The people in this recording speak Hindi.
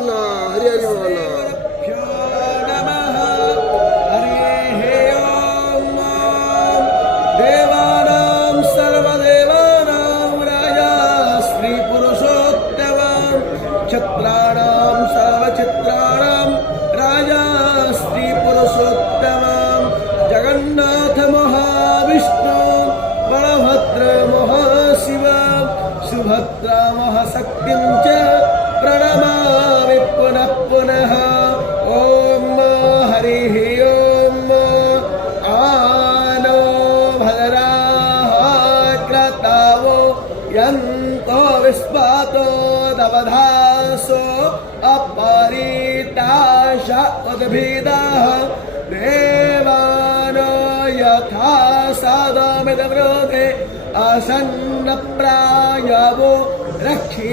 बोलना, हरि हरि बोलना। देवानां सर्वदेवानां राजा श्री पुरुषोत्तमं चित्राणां सर्वचित्राणां राजा श्री पुरुषोत्तमं जगन्नाथ महाविष्णु बलभद्र महाशिव सुभद्रा महाशक्तिं च प्रणमामि पुनः पुनः। ओम हरिः ओम आनो भद्राः क्रतावो यन्तो विस्वातो दवधासो अपरिताश उद्भिदाः देवानो यथा सादमिदवरोधे आसन्नप्रायवो रक्षि